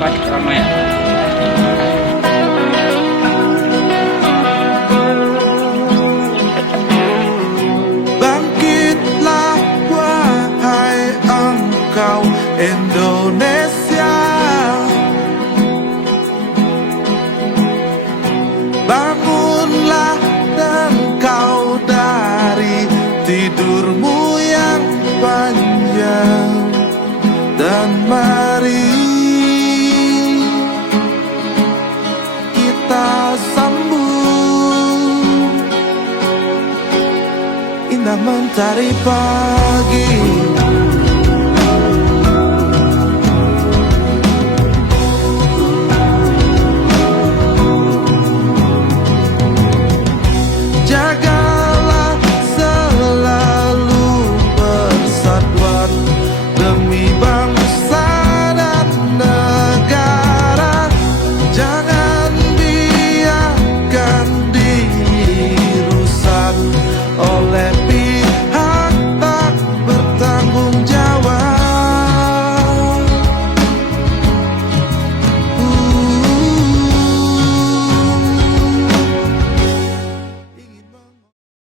tempat keramaian. Bangkitlah wahai engkau Indonesia, bangunlah dan kau dari tidurmu yang panjang, dan mari kita sambut indah mentari pagi.